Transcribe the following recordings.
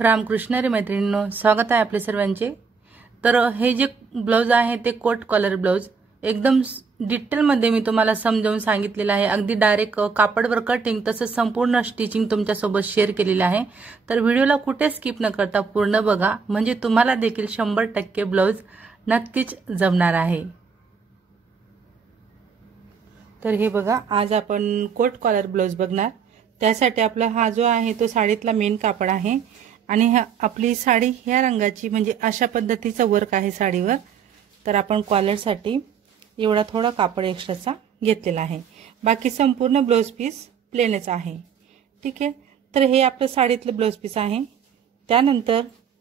रामकृष्ण रे मैत्रिणींनो, स्वागत आहे आपले सर्वांचे। तर हे जे ब्लाउज आहे ते कोट कॉलर ब्लाउज एकदम डिटेल मध्ये मी तुम्हाला समजावून सांगितलेलं आहे। अगदी डायरेक्ट कापडवर कटिंग तसंच संपूर्ण स्टिचिंग तुमच्या सोबत शेअर केलेली आहे। तर व्हिडिओला कुठे स्किप न करता पूर्ण बघा, म्हणजे तुम्हाला देखील 100% ब्लाउज नक्कीच जमणार आहे। तर हे बघा, आज आपण कोट कॉलर ब्लाउज बघणार। त्यासाठी आपला हा जो आहे तो साडीतला मेन कापड आहे आणि आपली साडी ह्या रंगाची, म्हणजे अशा पद्धतीचा वर्क आहे साडीवर। तर आपण कॉलर साठी एवढा थोडा कापड एक्स्ट्राचा घेतलेला आहे, बाकी संपूर्ण ब्लाउज पीस प्लेनच आहे। ठीक आहे, तर हे आपलं साडीतलं ब्लाउज पीस आहे। त्यानंतर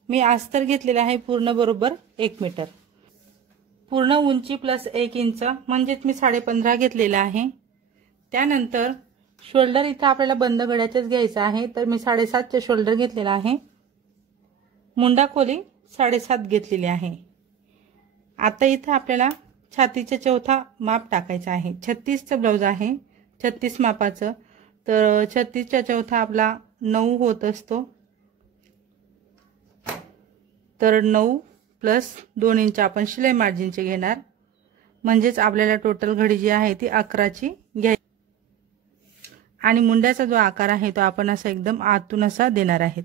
मी अस्तर घेतलेला आहे पूर्ण बरोबर 1 मीटर, पूर्ण उंची प्लस 1 इंच म्हणजे मी 15.5 घेतलेला आहे। त्यानंतर शोल्डर इथं आपल्याला बंद गळ्याचेच घ्यायचा आहे, तर मी 7.5 चे शोल्डर घेतलेला आहे। मुंडा खोली 7.5 घेतलेली आहे। आता इथं आपल्याला छातीचा चौथा माप टाकायचा आहे। 36 चं ब्लाउज आहे, 36 मापाचं। तर 36 चा चौथा आपला 9 होत असतो। तर 9 प्लस 2 इंच आपण शिलाई मार्जिनचे घेणार, म्हणजेच आपल्याला टोटल घडी जी आहे ती 11ची घ्यायची। आणि मुंड्याचा जो आकार आहे तो आपण असा एकदम आतून असा देणार आहे।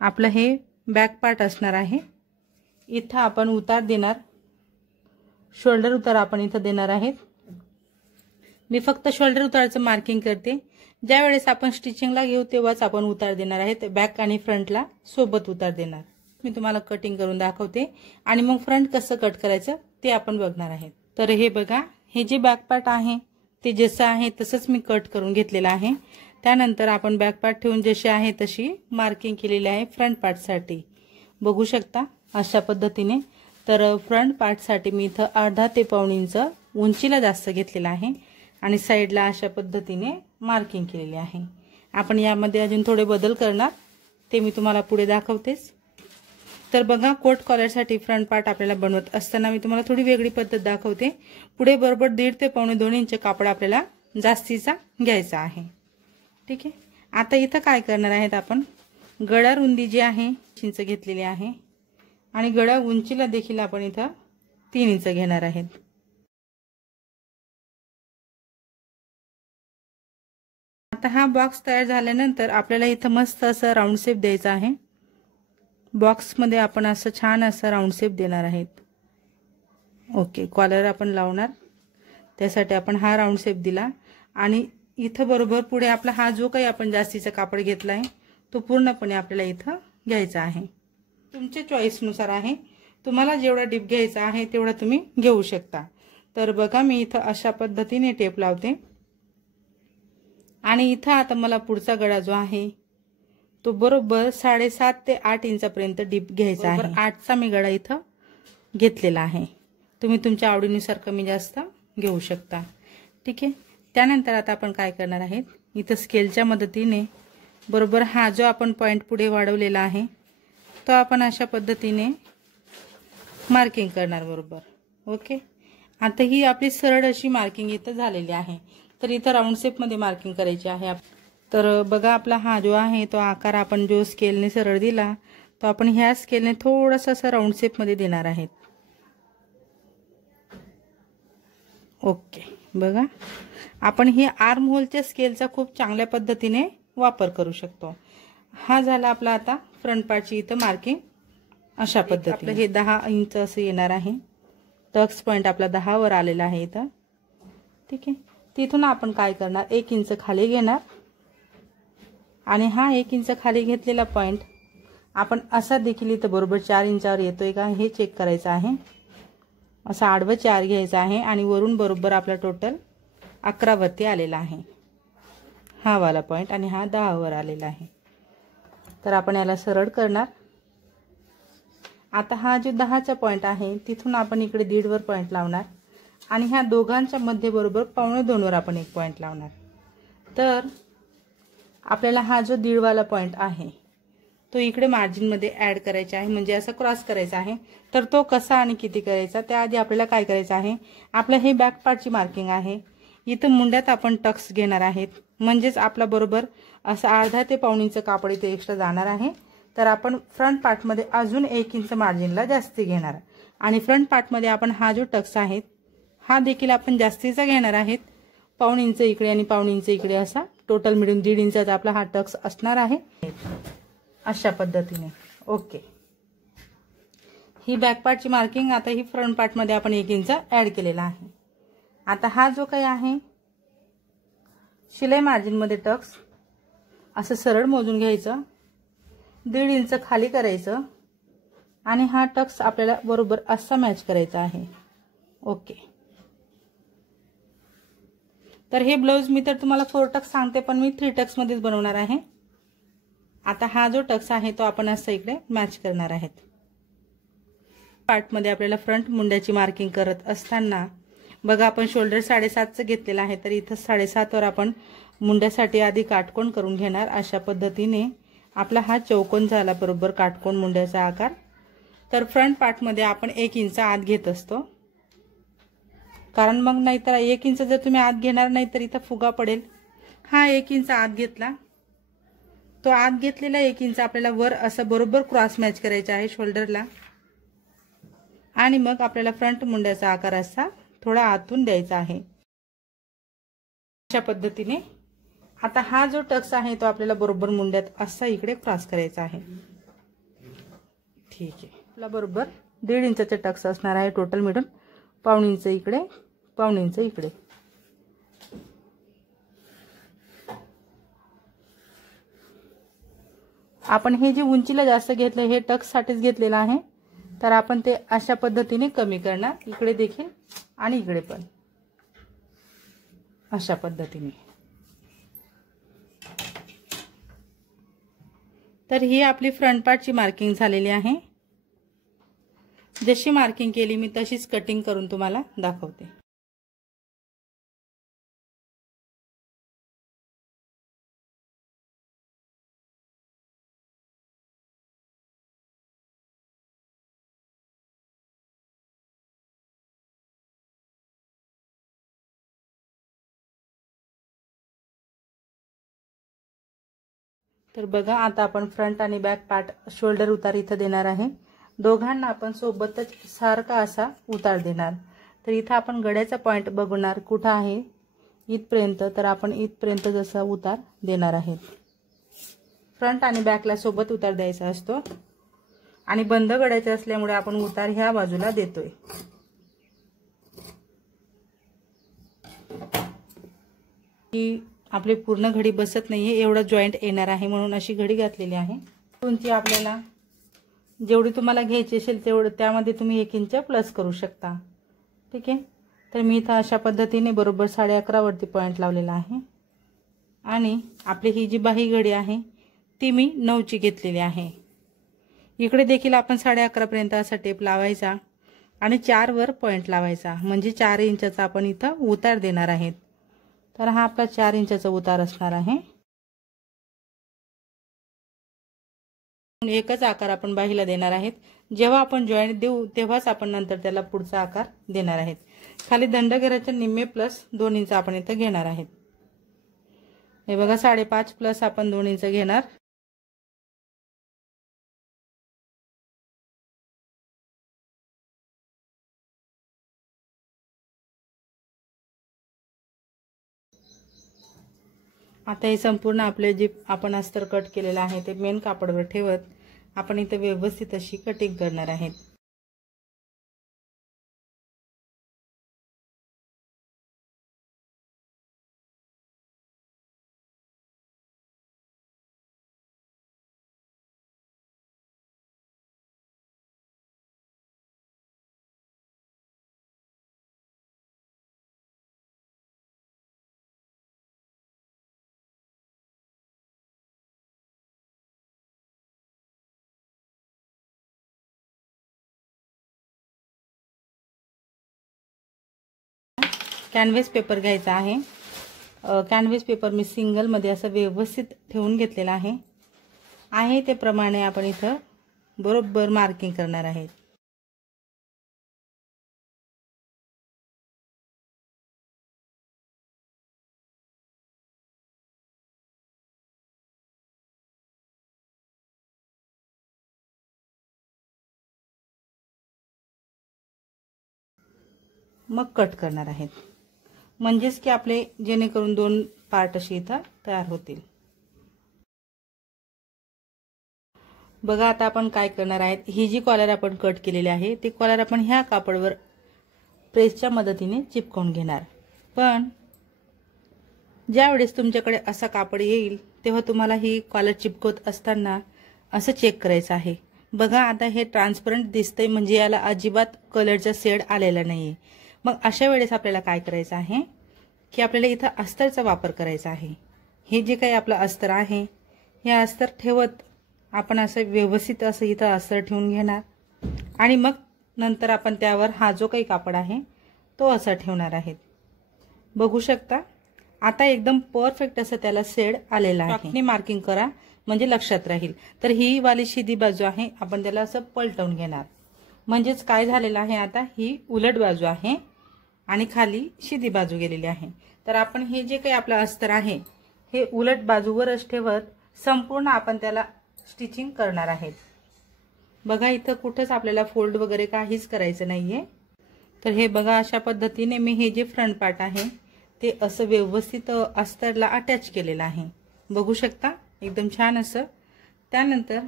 आपलं हे बॅक पार्ट असणार आहे। इथं आपण उतार देणार, शोल्डर उतार आपण इथं देणार आहे। मी फक्त शोल्डर उताराचं मार्किंग करते, ज्या वेळेस आपण स्टिचिंगला घेऊ तेव्हाच आपण उतार देणार आहेत। बॅक आणि फ्रंटला सोबत उतार देणार। मी तुम्हाला कटिंग करून दाखवते आणि मग फ्रंट कसं कट करायचं ते आपण बघणार आहे। तर हे बघा, हे जे बॅक पार्ट आहे ते जसं आहे तसंच मी कट करून घेतलेलं आहे। त्यानंतर आपण बॅक पार्ट ठेवून जशी आहे तशी मार्किंग केलेली आहे फ्रंट पार्ट साठी। बघू शकता अशा पद्धतीने। तर फ्रंट पार्ट साठी मी इथं अर्धा ते पाऊण इंच उंचीला जास्त घेतलेला आहे आणि साइडला अशा पद्धतीने मार्किंग केलेली आहे। आपण यामध्ये अजून थोडे बदल करणार, ते मी तुम्हाला पुढे दाखवतेच। तर बघा, कोट कॉलर साठी फ्रंट पार्ट आपल्याला बनवत असताना मी तुम्हाला थोडी वेगळी पद्धत दाखवते। पुढे बरोबर 1.5 ते पावणे 2 इंच कापड आपल्याला जास्तीचा घ्यायचा आहे। ठीक आहे, आता इथं काय करणार आहेत आपण, गळा रुंदी जी आहे 3 इंच घेतलेली आहे आणि गळा उंचीला देखील आपण इथं 3 इंच घेणार आहेत। आता हा बॉक्स तयार झाल्यानंतर आपल्याला इथं मस्त असं राऊंड शेप द्यायचा आहे। बॉक्स मध्ये आपण असं छान असं राऊंड शेप देणार आहेत। ओके, कॉलर आपण लावणार, त्यासाठी आपण हा राऊंड शेप दिला आणि इथं बरोबर पुढे आपला हा जो काही आपण जास्तीचा कापड घेतलाय तो पूर्णपणे आपल्याला इथं घ्यायचा आहे। तुमच्या चॉईस नुसार आहे, तुम्हाला जेवढा डीप घ्यायचा आहे तेवढा तुम्ही घेऊ शकता। तर बघा, मी इथं अशा पद्धतीने टेप लावते आणि इथं आता मला पुढचा गळा जो आहे तो बरोबर 7.5 ते 8 इंचापर्यंत डीप घ्यायचा आहे। 8चा मी गळा इथं घेतलेला आहे, तुम्ही तुमच्या आवडीनुसार कमी जास्त घेऊ शकता। ठीक आहे, त्यानंतर आता आपण काय करणार आहे, इथं स्केलच्या मदतीने बरोबर हा जो आपण पॉइंट पुढे वाढवलेला आहे तो आपण अशा पद्धतीने मार्किंग करणार बरोबर। ओके, आता ही आपली सरळ अशी मार्किंग इथं झालेली आहे। तर इथं राऊंड शेप मध्ये मार्किंग करायची आहे। तर बघा, आपला हा जो आहे तो आकार आपण जो स्केलने सरळ दिला तो आपण ह्या स्केलने थोडासा असा राऊंड शेप मध्ये देणार आहेत। ओके, बघा, आपण ही आर्म होलच्या स्केलचा खूप चांगल्या पद्धतीने वापर करू शकतो। हा झाला आपला आता फ्रंट पार्टची इथं मार्किंग अशा पद्धतीने। आपलं हे 10 इंच असं येणार आहे। टक्स पॉइंट आपला 10 वर आलेला आहे इथं। ठीक आहे, तिथून आपण काय करणार, 1 इंच खाली घेणार आणि हा 1 इंच खाली घेतलेला पॉइंट आपण असा देखील इथं बरोबर 4 इंचावर येतोय का हे चेक करायचं आहे। असा आडवं 4 घ्यायचा आहे आणि वरून बरोबर आपला टोटल 11 वरती आलेला आहे हा वाला पॉइंट आणि हा 10 वर आलेला आहे। तर आपण याला सरळ करणार। आता हा जो 10चा पॉइंट आहे तिथून आपण इकडे 1.5 वर पॉइंट लावणार आणि ह्या दोघांच्या मध्ये बरोबर पावणे 2 वर आपण एक पॉइंट लावणार। तर आपल्याला हा जो 1.5 वाला पॉइंट आहे तो इकडे मार्जिन मध्ये ऍड करायचा आहे, म्हणजे असं क्रॉस करायचा आहे। तर तो कसा आणि किती करायचा त्याआधी आपल्याला काय करायचं आहे, आपलं हे बॅक पार्टची मार्किंग आहे। इथं मुंड्यात आपण टक्स घेणार आहेत, म्हणजेच आपला बरोबर असं अर्धा ते पाऊण इंच कापड इथे एक्स्ट्रा जाणार आहे। तर आपण फ्रंट पार्टमध्ये अजून 1 इंच मार्जिनला जास्ती घेणार आणि फ्रंट पार्टमध्ये आपण हा जो टक्स आहे हा देखील आपण जास्तीचा घेणार आहेत. 1.5 इंच इकडे आणि 1.5 इंच इकडे असा टोटल मिळून 1.5 इंचाचा आपला हा टक्स असणार आहे. अशा पद्धतीने ओके. ही बॅक पार्टची मार्किंग. आता ही फ्रंट पार्टमध्ये आपण 1 इंच ऍड केलेला आहे. आता हा जो काही आहे शिलाई मार्जिनमध्ये टक्स असं सरळ मोजून घ्यायचं, 1.5 इंच खाली करायचं आणि हा टक्स आपल्याला बरोबर असा मॅच करायचा आहे. ओके. तर हे ब्लाउज मी तर तुम्हाला 4 टक्स सांगते, पण मी 3 टक्स मध्येच बनवणार आहे. आता हा जो टक्स आहे तो आपण असा इकडे मॅच करणार आहेत. पार्टमध्ये आपल्याला फ्रंट मुंड्याची मार्किंग करत असताना बघा आपण शोल्डर 7.5चं घेतलेला आहे, तर इथं 7.5 वर आपण मुंड्यासाठी आधी काटकोन करून घेणार. अशा पद्धतीने आपला हा चौकोन झाला बरोबर काटकोन मुंड्याचा आकार. तर फ्रंट पार्टमध्ये आपण 1 इंच आत घेत असतो, कारण मग नाहीतर 1 इंच जर तुम्ही आत घेणार नाही तर इथं फुगा पडेल. हा 1 इंच आत घेतला, तो आत घेतलेला 1 इंच आपल्याला वर असं बरोबर क्रॉस मॅच करायचा आहे शोल्डरला आणि मग आपल्याला फ्रंट मुंड्याचा आकार असा थोडा आतून द्यायचा आहे. अशा पद्धतीने आता हा जो टक्स आहे तो आपल्याला बरोबर मुंड्यात असा इकडे क्रॉस करायचा आहे. ठीक आहे. आपला बरोबर 1.5 इंचाचा टक्स असणार आहे टोटल मिळून. 1.5 इंच इकडे, 1.5 इंच इकडे. आपण हे जे उंचीला जास्त घेतलं हे टक्स साठीच घेतलेलं आहे, तर आपण ते अशा पद्धतीने कमी करणार, इकडे देखील आणि इकडे पण अशा पद्धतीने. तर ही आपली फ्रंट पार्टची मार्किंग झालेली आहे. जशी मार्किंग केली मी तशीच कटिंग करून तुम्हाला दाखवते. तर बघा आता आपण फ्रंट आणि बॅक पार्ट शोल्डर उतार इथं देणार आहे. दोघांना आपण सोबतच सारखा असा उतार देणार. तर इथं आपण गड्याचा पॉइंट बघणार कुठं आहे इथपर्यंत, तर आपण इथपर्यंत जसा उतार देणार आहेत. फ्रंट आणि बॅकला सोबत उतार द्यायचा असतो आणि बंद गड्याचे असल्यामुळे आपण उतार ह्या बाजूला देतोय. ही आपली पूर्ण घडी बसत नाहीये, एवढा जॉईंट येणार आहे म्हणून अशी घडी घातलेली आहे. उंची आपल्याला जेवढी तुम्हाला घ्यायची असेल तेवढं त्यामध्ये तुम्ही 1 इंच प्लस करू शकता. ठीक आहे. तर मी इथं अशा पद्धतीने बरोबर 11.5 वरती पॉइंट लावलेला आहे आणि आपली ही जी बाही घडी आहे ती मी 9ची घेतलेली आहे. इकडे देखील आपण 11.5 पर्यंत असा टेप लावायचा आणि 4 वर पॉइंट लावायचा, म्हणजे 4 इंचाचा आपण इथं उतार देणार आहेत. तर हा आपला 4 इंचाचा उतार असणार आहे. एकच आकार आपण बाहीला देणार आहेत. जेव्हा आपण जॉईंट देऊ तेव्हाच आपण नंतर त्याला पुढचा आकार देणार आहेत. खाली दंडगेराच्या निम्मे प्लस 2 इंच आपण इथं घेणार आहेत. हे बघा 5.5 प्लस आपण 2 इंच घेणार. आता हे संपूर्ण आपले जे आपण अस्तर कट केलेलं आहे ते मेन कापडावर ठेवत आपण इथे व्यवस्थित अशी कटिंग करणार आहेत. कॅनव्हास पेपर घ्यायचा आहे. कॅनव्हास पेपर मी सिंगल मध्ये असं व्यवस्थित ठेवून घेतलेला आहे ते प्रमाणे आपण इथं बरोबर मार्किंग करणार आहेत. मग कट करणार आहेत, म्हणजेच की आपले जेणेकरून 2 पार्ट असे इथं तयार होतील। बघा आता आपण काय करणार आहेत, ही जी कॉलर आपण कट केलेली आहे ती कॉलर आपण ह्या कापडावर प्रेसच्या मदतीने चिपकवून घेणार। पण ज्या वेळेस तुमच्याकडे असा कापड येईल तेव्हा तुम्हाला ही कॉलर चिपकवत असताना असं चेक करायचं आहे। बघा आता हे ट्रान्सपरंट दिसतंय, म्हणजे याला अजिबात कलरचा शेड आलेला नाहीये। मग अशा वेळेस आपल्याला काय करायचं आहे की आपल्याला इथं अस्तरचा वापर करायचा आहे। हे जे काही आपलं अस्तर आहे हे अस्तर ठेवत आपण असं व्यवस्थित असं इथं अस्तर ठेवून घेणार आणि मग नंतर आपण त्यावर हा जो काही कापड आहे तो असा ठेवणार आहे। बघू शकता आता एकदम परफेक्ट असं त्याला शेड आलेला आहे। मार्किंग करा म्हणजे लक्षात राहील। तर ही वाली शिदी बाजू आहे आपण त्याला असं पलटवून घेणार, म्हणजेच काय झालेलं आहे आता ही उलट बाजू आहे आणि खाली शिदी बाजू गेलेली आहे। तर आपण हे जे काही आपलं अस्तर आहे हे उलट बाजूवरच ठेवत संपूर्ण आपण त्याला स्टिचिंग करणार आहेत। बघा इथं कुठेच आपल्याला फोल्ड वगैरे काहीच करायचं नाहीये। तर हे बघा अशा पद्धतीने मी हे जे फ्रंट पार्ट आहे ते असं व्यवस्थित अस्तरला अटॅच केलेलं आहे। बघू शकता एकदम छान असं। त्यानंतर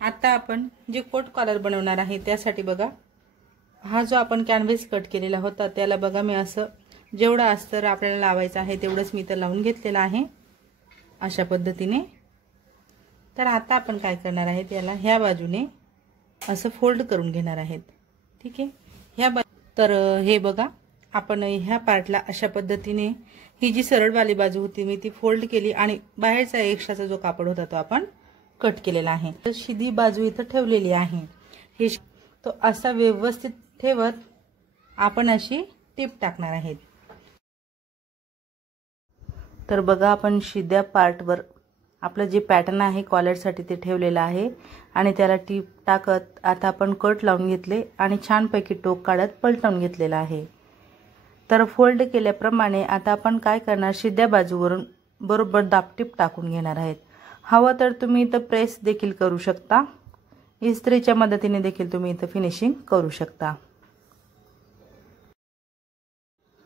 आता आपण जे कोट कॉलर बनवणार आहे त्यासाठी बघा हा जो आपण कॅनव्हास कट केलेला होता त्याला बघा मी असं जेवढा अस्तर आपल्याला लावायचं आहे तेवढंच मी तर लावून घेतलेलं आहे अशा पद्धतीने। तर आता आपण काय करणार आहे त्याला ह्या बाजूने असं फोल्ड करून घेणार आहेत, ठीक आहे। तर हे बघा आपण ह्या पार्टला अशा पद्धतीने ही जी सरळवाली बाजू होती मी ती फोल्ड केली आणि बाहेरचा एक्स्ट्राचा जो कापड होता तो आपण कट केलेला आहे। तर शिदी बाजू इथं ठेवलेली आहे, हे तो असा व्यवस्थित ठेवत आपण अशी टिप टाकणार आहेत। तर बघा आपण शिद्या पार्टवर आपलं जे पॅटर्न आहे कॉलरसाठी ते ठेवलेलं आहे आणि त्याला टिप टाकत आता आपण कट लावून घेतले आणि छानपैकी टोक काढत पलटवून घेतलेला आहे। तर फोल्ड केल्याप्रमाणे आता आपण काय करणार शिद्या बाजूवरून बरोबर दाबटीप टाकून घेणार आहेत। हवं तर तुम्ही इथं प्रेस देखील करू शकता, इस्त्रीच्या मदतीने देखील तुम्ही इथं फिनिशिंग करू शकता।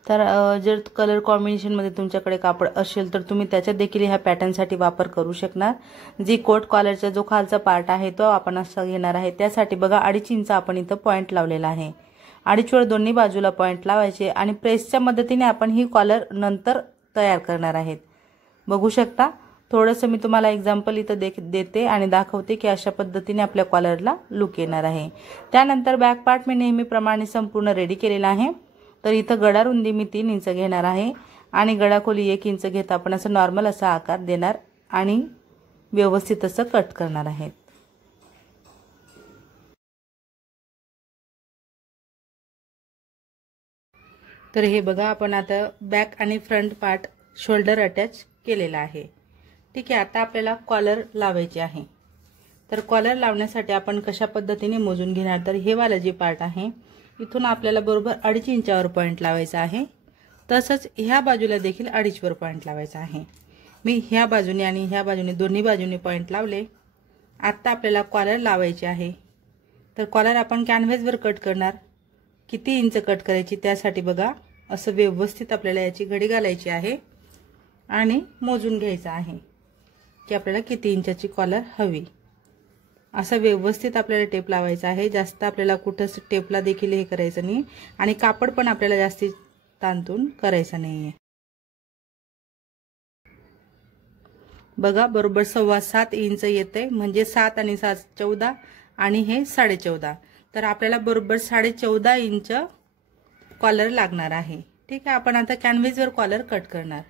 तर जर कलर कॉम्बिनेशन मध्ये तुमच्याकडे कापड असेल तर तुम्ही त्याच्यात देखील ह्या पॅटर्नसाठी वापर करू शकणार। जी कोट कॉलरचा जो खालचा पार्ट आहे तो आपण असा घेणार आहे। त्यासाठी बघा 2.5 इंच आपण इथं पॉइंट लावलेला आहे। 2.5 वर दोन्ही बाजूला पॉइंट लावायचे आणि प्रेसच्या मदतीने आपण ही कॉलर नंतर तयार करणार आहेत। बघू शकता थोडंसं मी तुम्हाला एक्झाम्पल इथं देते आणि दाखवते की अशा पद्धतीने आपल्या कॉलरला लुक येणार आहे। त्यानंतर बॅक पार्ट मी नेहमीप्रमाणे संपूर्ण रेडी केलेला आहे। तर इथं गळा रुंदी मी 3 इंच घेणार आहे आणि गळा खोली 1 इंच घेत आपण असं नॉर्मल असा आकार देणार आणि व्यवस्थित असं कट करणार आहे। तर हे बघा आपण आता बॅक आणि फ्रंट पार्ट शोल्डर अटॅच केलेला आहे, ठीक आहे। आता आपल्याला कॉलर लावायचे आहे। तर कॉलर लावण्यासाठी आपण कशा पद्धतीने मोजून घेणार, तर हे वाला जे पार्ट आहे इथून आपल्याला बरोबर 2.5 इंचावर पॉइंट लावायचा आहे। तसंच ह्या बाजूला देखील 2.5 वर पॉइंट लावायचा आहे। मी ह्या बाजूने आणि ह्या बाजूने दोन्ही बाजूने पॉइंट लावले। आता आपल्याला कॉलर लावायचे आहे। तर कॉलर आपण कॅनव्हासवर कट करणार, किती इंच कट करायची त्यासाठी बघा असं व्यवस्थित आपल्याला याची घडी घालायची आहे आणि मोजून घ्यायचं आहे की आपल्याला किती इंचाची कॉलर हवी। असं व्यवस्थित आपल्याला टेप लावायचा आहे। जास्त आपल्याला कुठंच टेपला देखील हे करायचं नाही आणि कापड पण आपल्याला जास्ती ताणतून करायचं नाहीये। बघा बरोबर 7.25 इंच येते, म्हणजे 7 आणि 7 14 आणि हे 14.5। तर आपल्याला बरोबर 14.5 इंच कॉलर लागणार आहे, ठीक आहे। आपण आता कॅनव्हासवर कॉलर कट करणार।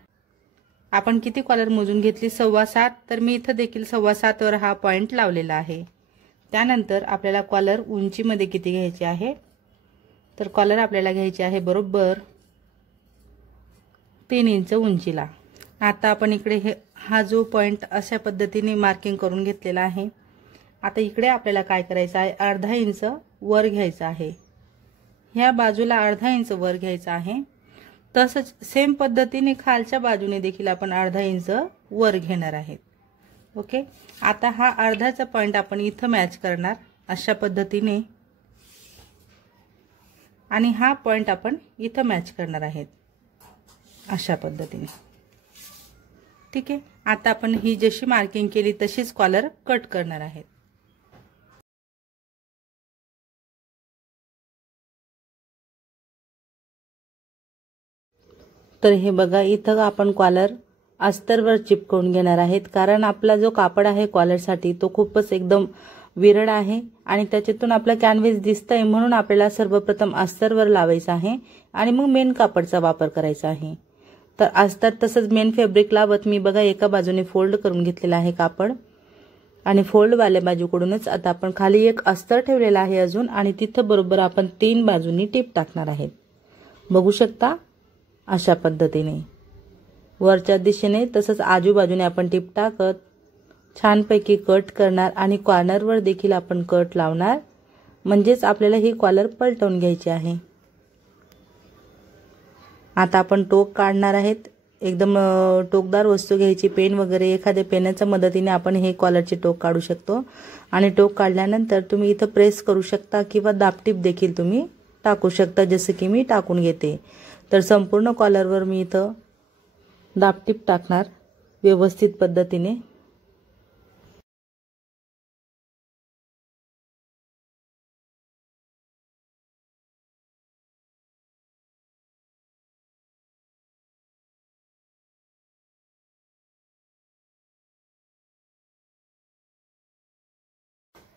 आपण किती कॉलर मोजून घेतली 7.25, तर मी इथं देखील 7.25 वर हा पॉइंट लावलेला आहे। त्यानंतर आपल्याला कॉलर उंचीमध्ये किती घ्यायची आहे, तर कॉलर आपल्याला घ्यायची आहे बरोबर 3 इंच उंचीला। आता आपण इकडे हा जो पॉइंट अशा पद्धतीने मार्किंग करून घेतलेला आहे। आता इकडे आपल्याला काय करायचं आहे, 1/2 इंच वर घ्यायचं आहे। ह्या बाजूला 1/2 इंच वर घ्यायचं आहे। तसंच सेम पद्धतीने खालच्या बाजूने देखील आपण 1/2 इंच वर घेणार आहे, ओके। आता हा अर्धाचा पॉइंट आपण इथं मॅच करणार अशा पद्धतीने आणि हा पॉइंट आपण इथं मॅच करणार आहेत अशा पद्धतीने। ठीक आहे, आता आपण ही जशी मार्किंग केली तशीच कॉलर कट करणार आहेत। तर हे बघा, इथं आपण कॉलर अस्तरवर चिपकवून घेणार आहेत, कारण आपला जो कापड आहे कॉलरसाठी तो खूपच एकदम विरळ आहे आणि त्याच्यातून आपला कॅनव्हास दिसतंय, म्हणून आपल्याला सर्वप्रथम अस्तरवर लावायचं आहे आणि मग मेन कापडचा वापर करायचा आहे। तर अस्तर तसंच मेन फॅब्रिक लावत मी बघा एका बाजूने फोल्ड करून घेतलेला आहे कापड आणि फोल्ड वाल्या बाजूकडूनच आता आपण खाली एक अस्तर ठेवलेला आहे अजून, आणि तिथं बरोबर आपण 3 बाजूंनी टिप टाकणार आहेत। बघू शकता अशा पद्धतीने वरच्या दिशेने तसंच आजूबाजूने आपण टिप टाकत छानपैकी कट करणार आणि कॉर्नरवर देखील आपण कट लावणार, म्हणजेच आपल्याला ही कॉलर पलटवून घ्यायची आहे। आता आपण टोक काढणार आहेत, एकदम टोकदार वस्तू घ्यायची, पेन वगैरे एखाद्या पेनाच्या मदतीने आपण हे कॉलरचे टोक काढू शकतो आणि टोक काढल्यानंतर तुम्ही इथं प्रेस करू शकता किंवा दाबटीप देखील तुम्ही टाकू शकता, जसं की मी टाकून घेते। तर संपूर्ण कॉलरवर मी इथं दाबटीप टाकणार व्यवस्थित पद्धतीने।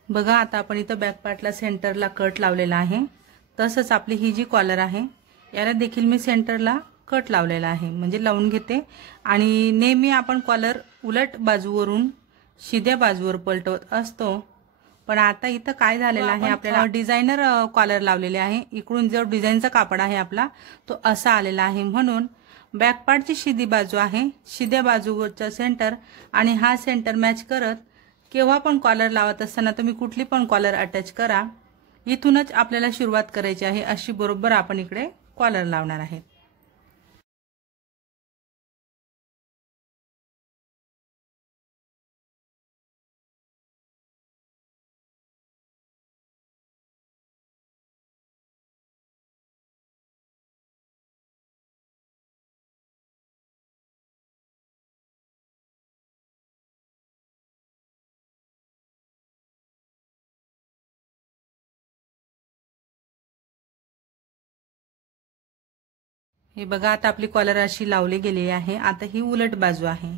बघा आता आपण इथं बॅक पार्टला सेंटरला कट लावलेला आहे, तसंच आपली ही जी कॉलर आहे याला देखील मी सेंटरला कट लावलेला आहे, म्हणजे लावून घेते। आणि नेहमी आपण कॉलर उलट बाजूवरून शिध्या बाजूवर पलटवत असतो, पण आता इथं काय झालेलं आहे, आपल्याला डिझायनर कॉलर लावलेले आहे, इकडून जो डिझाईनचा कापड आहे आपला तो असा आलेला आहे, म्हणून बॅक पार्टची शिधी बाजू आहे, शिध्या बाजूवरचा सेंटर आणि हा सेंटर मॅच करत केव्हा पण कॉलर लावत असताना तुम्ही कुठली पण कॉलर अटॅच करा, इथूनच आपल्याला सुरुवात करायची आहे। अशी बरोबर आपण इकडे कॉलर लावणार आहे। हे बघा आता आपली कॉलर अशी लावली गेलेली आहे। आता ही उलट बाजू आहे,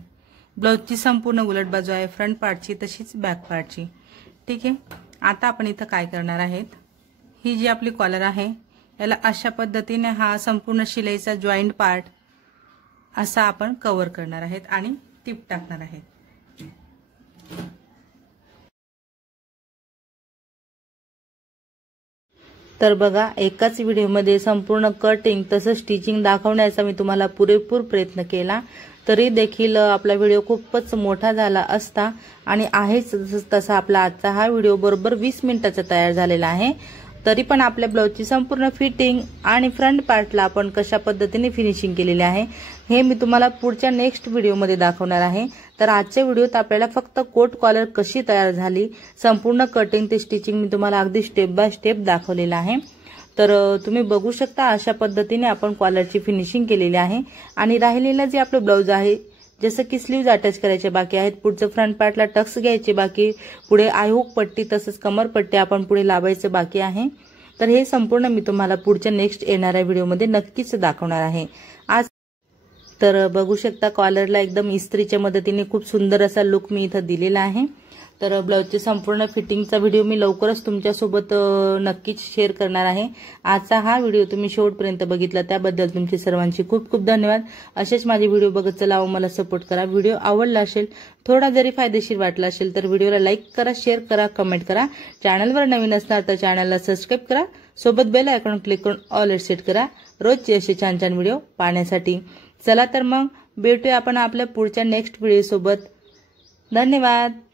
ब्लाउजची संपूर्ण उलट बाजू आहे फ्रंट पार्टची तशीच बॅक पार्टची। ठीक आहे, आता आपण इथं काय करणार आहेत, ही जी आपली कॉलर आहे याला अशा पद्धतीने हा संपूर्ण शिलाईचा जॉईंट पार्ट असा आपण कव्हर करणार आहेत आणि टिप टाकणार आहेत। तर बघा एकाच व्हिडिओमध्ये संपूर्ण कटिंग तसंच स्टिचिंग दाखवण्याचा मी तुम्हाला पुरेपूर प्रयत्न केला, तरी देखील आपला व्हिडिओ खूपच मोठा झाला असता आणि आहेच तसा आपला आजचा हा व्हिडिओ बरोबर 20 मिनिटाचा तयार झालेला आहे। तरी पण आपल्या ब्लाउजची संपूर्ण फिटिंग आणि फ्रंट पार्टला आपण कशा पद्धतीने फिनिशिंग केलेली आहे हे मी तुम्हाला पुढच्या नेक्स्ट व्हिडिओमध्ये दाखवणार आहे। तर आजच्या व्हिडिओत आपल्याला फक्त कोट कॉलर कशी तयार झाली, संपूर्ण कटिंग ते स्टिचिंग मी तुम्हाला अगदी स्टेप बाय स्टेप दाखवलेलं आहे। तर तुम्ही बघू शकता अशा पद्धतीने आपण कॉलरची फिनिशिंग केलेली आहे आणि राहिलेला जे आपलं ब्लाउज आहे, जसं की स्लीव्ज अटॅच करायचे बाकी आहेत, पुढचं फ्रंट पार्टला टक्स घ्यायचे बाकी, पुढे आयहुक पट्टी तसंच कमर पट्टी आपण पुढे लावायचं बाकी आहे। तर हे संपूर्ण मी तुम्हाला पुढच्या नेक्स्ट येणाऱ्या व्हिडिओमध्ये नक्कीच दाखवणार आहे। आज तर बघू शकता कॉलरला एकदम इस्त्रीच्या मदतीने खूप सुंदर असा लुक मी इथं दिलेला आहे। तर ब्लाउजची संपूर्ण फिटिंगचा व्हिडिओ मी लवकरच तुमच्यासोबत नक्कीच शेअर करणार आहे। आजचा हा व्हिडिओ तुम्ही शेवटपर्यंत बघितला त्याबद्दल तुमचे सर्वांचे खूप खूप धन्यवाद। असेच माझे व्हिडिओ बघत चला, मला सपोर्ट करा। व्हिडिओ आवडला असेल, थोडा जरी फायदेशीर वाटला असेल तर व्हिडिओला लाईक करा, शेअर करा, कमेंट करा। चॅनलवर नवीन असणार तर चॅनलला सबस्क्राईब करा, सोबत बेल आयकॉन क्लिक करून ऑल सेट करा रोजचे असे छान छान व्हिडिओ पाहण्यासाठी। चला तर मग भेटूया आपण आपल्या पुढच्या नेक्स्ट व्हिडिओ सोबत। धन्यवाद।